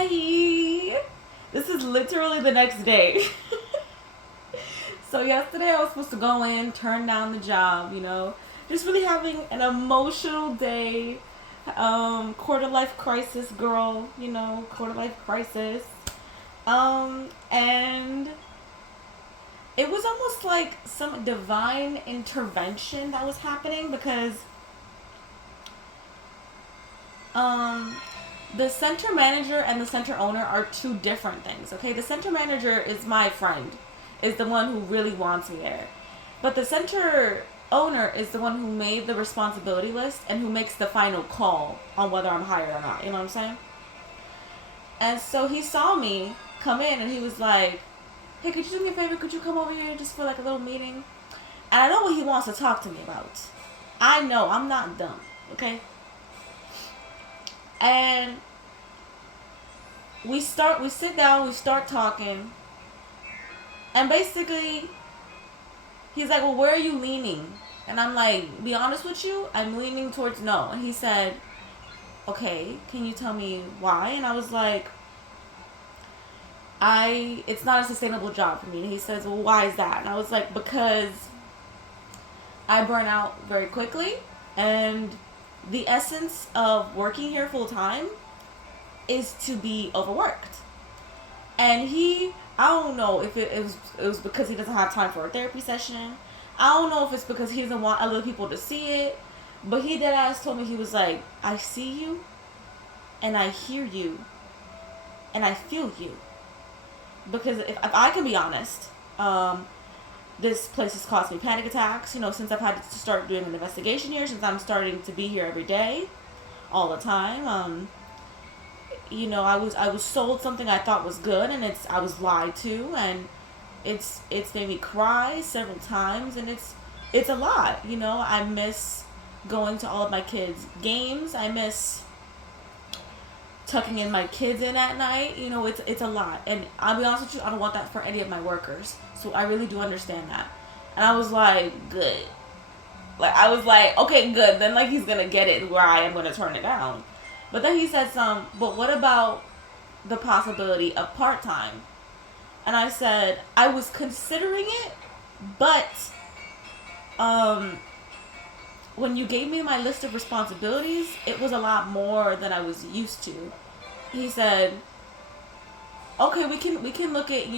Hi! This is literally the next day. So yesterday I was supposed to go in, turn down the job, just really having an emotional day. Quarter life crisis, girl, quarter life crisis. And it was almost like some divine intervention that was happening because the center manager and the center owner are two different things, okay? The center manager is my friend, is the one who really wants me there. But the center owner is the one who made the responsibility list and who makes the final call on whether I'm hired or not. You know what I'm saying? And so he saw me come in and he was like, hey, could you do me a favor? Could you come over here just for like a little meeting? And I know what he wants to talk to me about. I know. I'm not dumb. Okay? And we sit down, we start talking. And basically, he's like, well, where are you leaning? And I'm like, be honest with you, I'm leaning towards no. And he said, okay, can you tell me why? And I was like, it's not a sustainable job for me. And he says, well, why is that? And I was like, because I burn out very quickly, and the essence of working here full time is to be overworked. And I don't know if it was because he doesn't have time for a therapy session. I don't know if it's because he doesn't want other people to see it. But he dead ass told me, he was like, I see you, and I hear you, and I feel you. Because if I can be honest, this place has caused me panic attacks, since I've had to start doing an investigation here, since I'm starting to be here every day, all the time. I was sold something I thought was good, and I was lied to, and it's made me cry several times, and it's a lot. I miss going to all of my kids' games. I miss tucking in my kids in at night. It's a lot, and I'll be honest with you, I don't want that for any of my workers. So I really do understand that. And I was like, good. I was like, okay, good. Then he's gonna get it where I am gonna turn it down. But then he said but what about the possibility of part-time? And I said, I was considering it, but when you gave me my list of responsibilities, it was a lot more than I was used to. He said, okay, we can look at,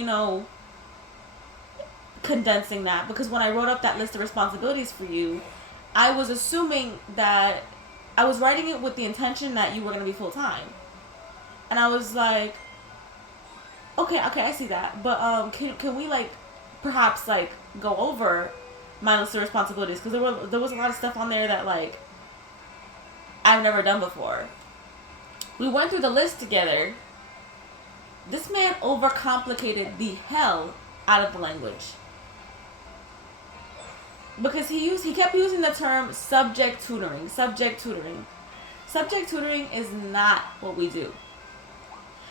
condensing that, because when I wrote up that list of responsibilities for you, I was assuming that I was writing it with the intention that you were going to be full-time. And I was like, okay, I see that. But can we perhaps go over my list of responsibilities, because there was a lot of stuff on there that I've never done before. We went through the list together. This man overcomplicated the hell out of the language, because he kept using the term subject tutoring. Subject tutoring is not what we do.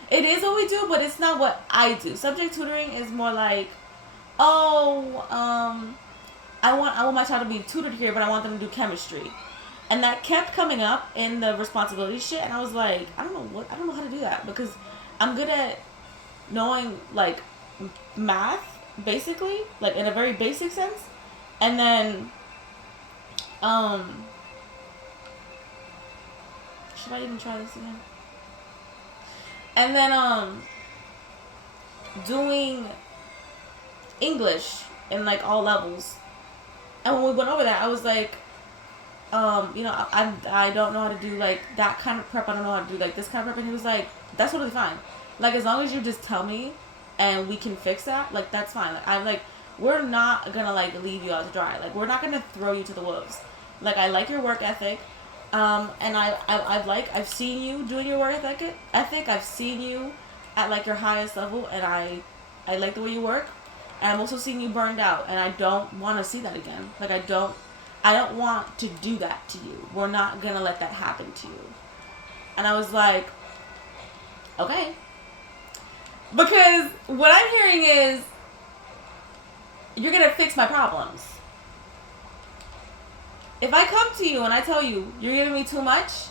It is what we do, but it's not what I do. Subject tutoring is more like, I want my child to be tutored here, but I want them to do chemistry. And that kept coming up in the responsibility shit, and I was like, I don't know how to do that, because I'm good at knowing math, basically, in a very basic sense. And then should I even try this again? And then doing English in all levels. And when we went over that, I was like, I don't know how to do that kind of prep. I don't know how to do this kind of prep. And he was like, that's totally fine. As long as you just tell me and we can fix that, that's fine. We're not gonna leave you out to dry. We're not gonna throw you to the wolves. I like your work ethic. And I've seen you doing your work ethic. I've seen you at your highest level, and I like the way you work. And I'm also seeing you burned out, and I don't want to see that again. I don't want to do that to you. We're not gonna let that happen to you. And I was like, okay, because what I'm hearing is, you're gonna fix my problems. If I come to you and I tell you you're giving me too much,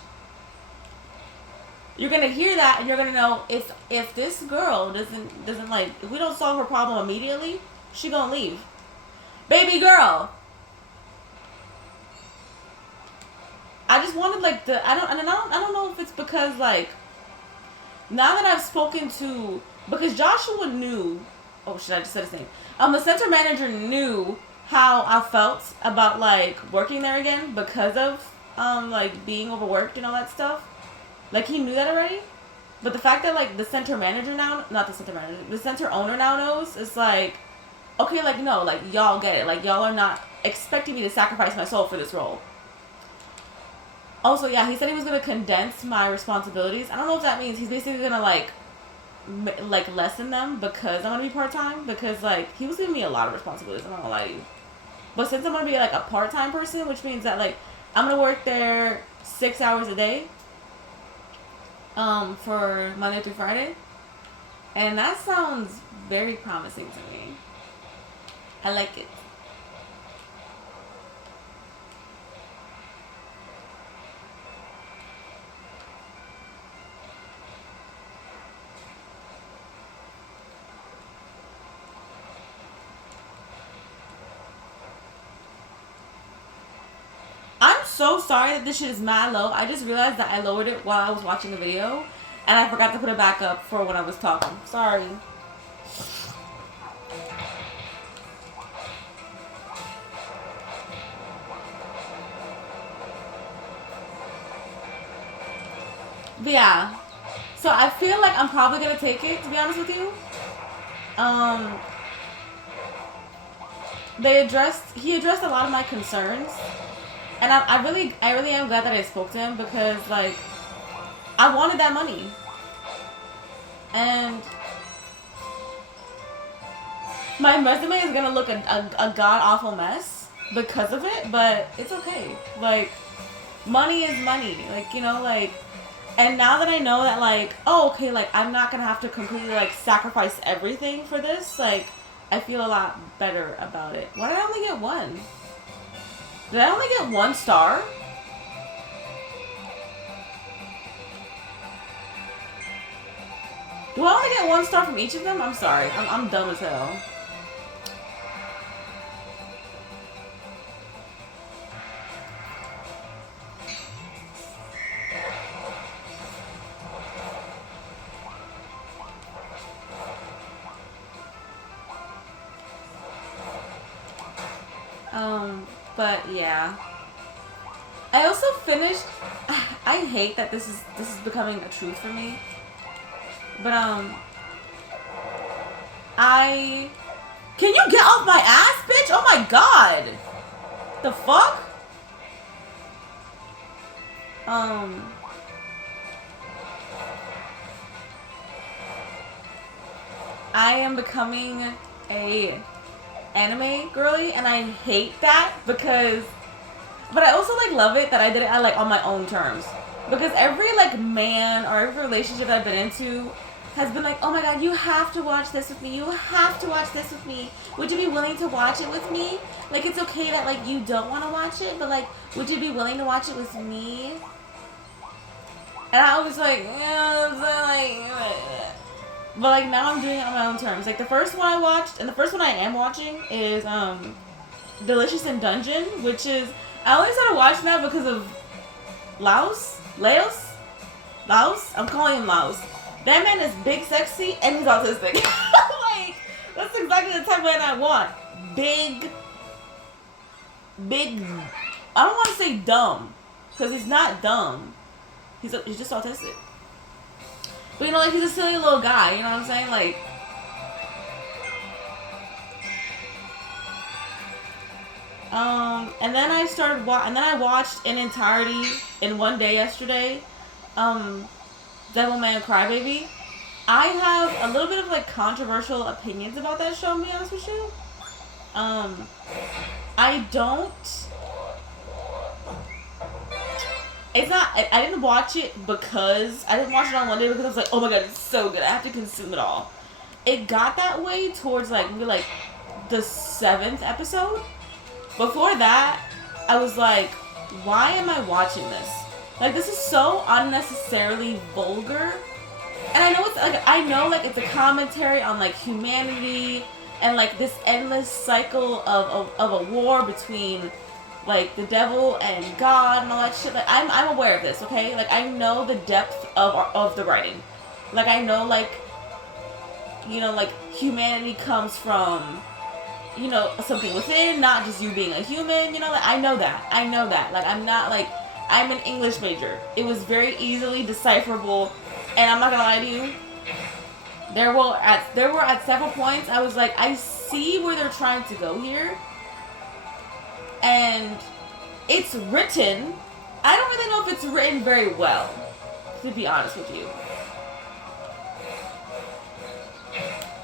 you're gonna hear that and you're gonna know if this girl doesn't like, if we don't solve her problem immediately, she gonna leave. Baby girl. I just wanted like I don't know if it's because like now that I've spoken to, because Joshua knew, oh shit, I just said his name. The center manager knew how I felt about like working there again because of like being overworked and all that stuff. Like he knew that already. But the fact that like the center manager now, not the center manager, the center owner now knows, it's like, okay, like no, like y'all get it. Like y'all are not expecting me to sacrifice my soul for this role. Also, yeah, he said he was gonna condense my responsibilities. I don't know if that means he's basically gonna like lessen them because I'm gonna be part-time, because like he was giving me a lot of responsibilities, I'm not gonna lie to you. But since I'm gonna be like a part-time person, which means that like I'm gonna work there 6 hours a day for Monday through Friday, and that sounds very promising to me. I like it. I'm so sorry that this shit is mad low. I just realized that I lowered it while I was watching the video, and I forgot to put it back up for when I was talking. Sorry. But yeah, so I feel like I'm probably gonna take it, to be honest with you. He addressed a lot of my concerns. And I really am glad that I spoke to him, because, like, I wanted that money. And my resume is going to look a god-awful mess because of it, but it's okay. Like, money is money. Like, you know, like, and now that I know that, like, oh, okay, like, I'm not going to have to completely, like, sacrifice everything for this, like, I feel a lot better about it. Why did I only get one? Did I only get 1 star? Do I only get 1 star from each of them? I'm sorry. I'm dumb as hell. But yeah. I also finished. I hate that this is becoming a truth for me. But can you get off my ass, bitch? Oh my god. The fuck? I am becoming a anime girly, and I hate that because, but I also like love it that I did it like on my own terms, because every like man or every relationship that I've been into has been like, oh my god, you have to watch this with me, you have to watch this with me, would you be willing to watch it with me? Like, it's okay that like you don't want to watch it, but like, would you be willing to watch it with me? And I was like, yeah, but like now I'm doing it on my own terms. Like the first one I watched, and the first one I am watching is Delicious in Dungeon, which is, I only started watching that because of Laos. I'm calling him Laos. That man is big, sexy, and he's autistic. Like, that's exactly the type of man I want. Big. I don't want to say dumb, because he's not dumb. He's just autistic. But you know, like, he's a silly little guy, you know what I'm saying? Like, and then I watched in entirety in one day yesterday, Devilman Crybaby. I have a little bit of like controversial opinions about that show, to be honest with you. I didn't watch it because, I didn't watch it on one day because I was like, oh my god, it's so good, I have to consume it all. It got that way towards like, maybe like the 7th episode. Before that, I was like, why am I watching this? Like, this is so unnecessarily vulgar. And I know it's like, it's a commentary on like humanity and like this endless cycle of a war between like the devil and God and all that shit. Like, I'm aware of this, okay? Like, I know the depth of the writing. Like, I know, like, you know, like, humanity comes from, you know, something within, not just you being a human, you know, like, I know that, like, I'm not, like, I'm an English major, it was very easily decipherable, and I'm not gonna lie to you, there were at several points, I was like, I see where they're trying to go here, and it's written, I don't really know if it's written very well, to be honest with you.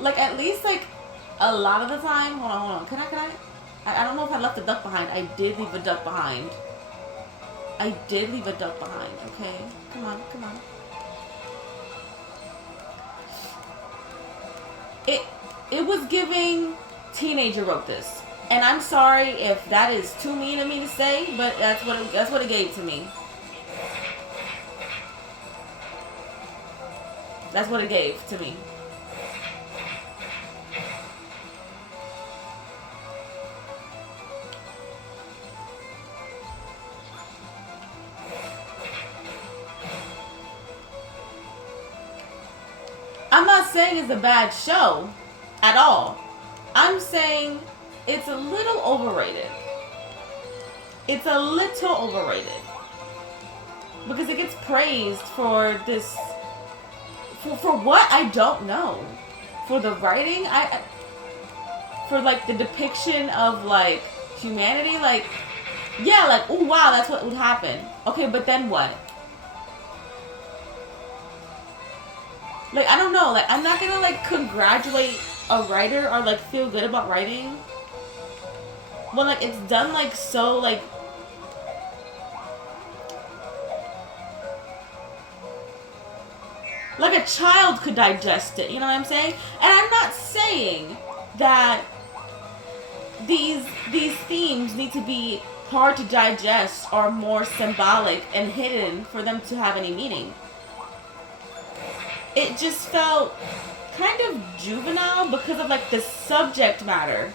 Like, at least, like, a lot of the time... Hold on. Can I don't know if I left a duck behind. I did leave a duck behind. Okay? Come on. It was giving teenager wrote this. And I'm sorry if that is too mean of me to say, but that's what it gave to me. That's what it gave to me. I'm not saying it's a bad show at all. I'm saying it's a little overrated. It's a little overrated. Because it gets praised for this... For what? I don't know. For the writing? For, like, the depiction of, like, humanity? Like, yeah, like, oh, wow, that's what would happen. Okay, but then what? Like, I don't know, like, I'm not gonna, like, congratulate a writer or, like, feel good about writing when, like, it's done, like, so, like, a child could digest it, you know what I'm saying? And I'm not saying that these themes need to be hard to digest or more symbolic and hidden for them to have any meaning. It just felt kind of juvenile because of, like, the subject matter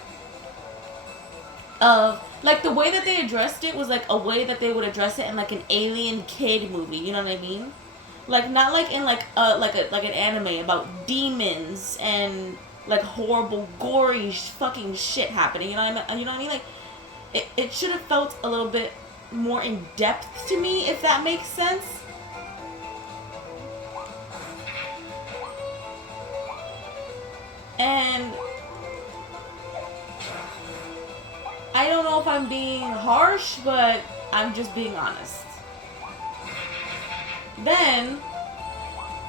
of, like, the way that they addressed it was, like, a way that they would address it in, like, an alien kid movie, you know what I mean? Like, not, like, in, like an anime about demons and, like, horrible, gory fucking shit happening, you know what I mean? Like, it should have felt a little bit more in-depth to me, if that makes sense. And I don't know if I'm being harsh, but I'm just being honest. Then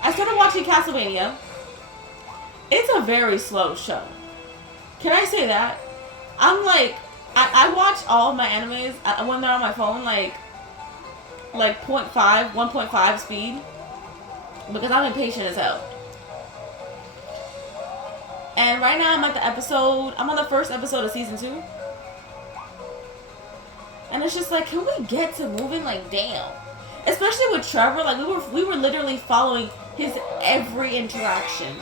I started watching Castlevania. It's a very slow show. Can I say that? I'm like, I watch all of my animes when they're on my phone, like 1.5 speed, because I'm impatient as hell. And right now I'm on the first episode of season 2. And it's just like, can we get to moving? Like, damn. Especially with Trevor, like, we were literally following his every interaction.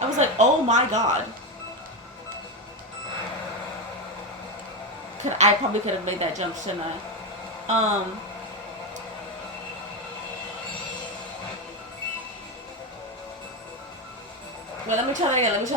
I was like, oh my god. I probably could have made that jump, shouldn't I? Wait, let me try that again.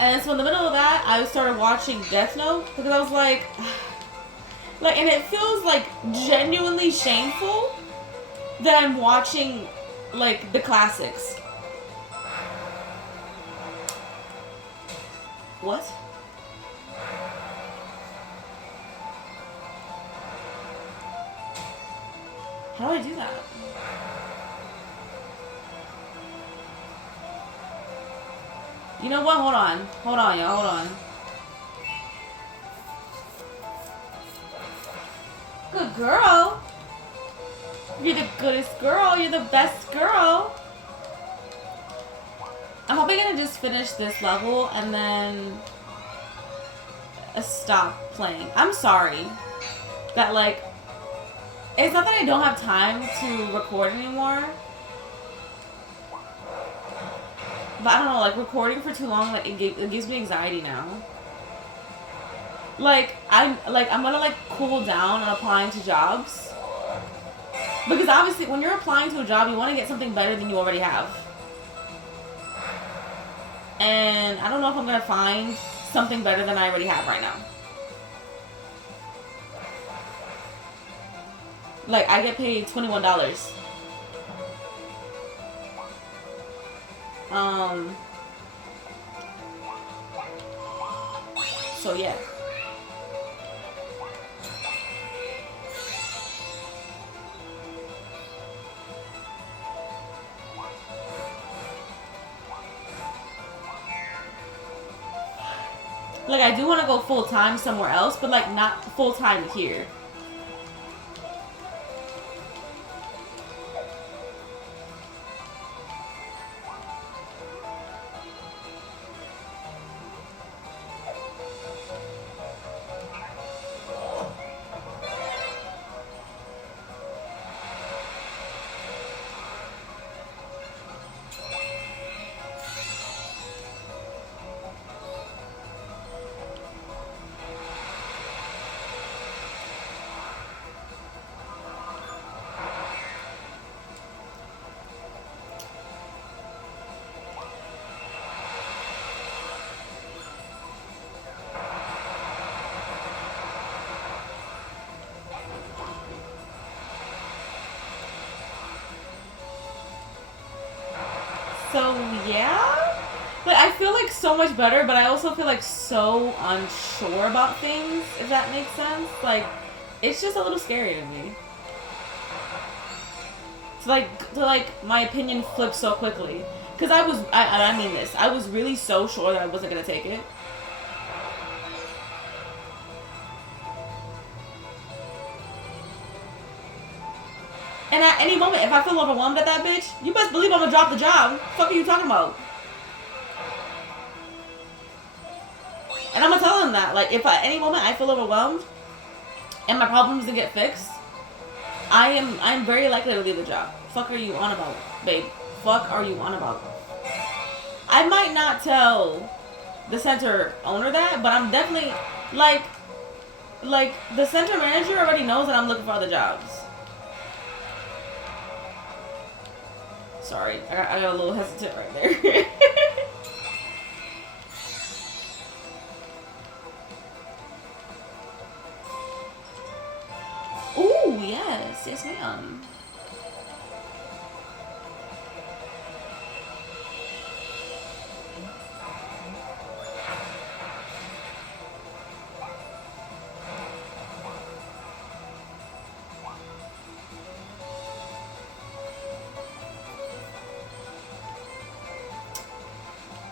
And so in the middle of that, I started watching Death Note because I was like, and it feels like genuinely shameful that I'm watching, like, the classics. What? How do I do that? You know what? Hold on, y'all. Hold on. Good girl. You're the goodest girl. You're the best girl. I'm probably gonna just finish this level and then stop playing. I'm sorry that, like, it's not that I don't have time to record anymore, but I don't know, like, recording for too long, like, it gives me anxiety now. Like, I'm gonna, like, cool down on applying to jobs, because obviously when you're applying to a job, you want to get something better than you already have. And I don't know if I'm gonna find something better than I already have right now. Like, I get paid $21. So yeah. Like, I do want to go full-time somewhere else, but, like, not full-time here. So, yeah? Like, I feel, like, so much better, but I also feel, like, so unsure about things, if that makes sense. Like, it's just a little scary to me. To, like, my opinion flip so quickly. Because I mean this, I was really so sure that I wasn't going to take it. And at any moment, if I feel overwhelmed at that bitch, you best believe I'm gonna drop the job. What the fuck are you talking about? And I'm gonna tell them that. Like, if at any moment I feel overwhelmed and my problems don't get fixed, I'm very likely to leave the job. Fuck are you on about, babe? Fuck are you on about? I might not tell the center owner that, but I'm definitely, like the center manager already knows that I'm looking for other jobs. Sorry, I got a little hesitant right there. Ooh, yes. Yes, ma'am.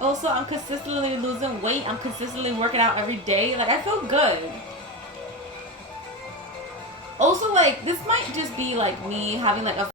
Also, I'm consistently losing weight. I'm consistently working out every day. Like, I feel good. Also, like, this might just be, like, me having, like, a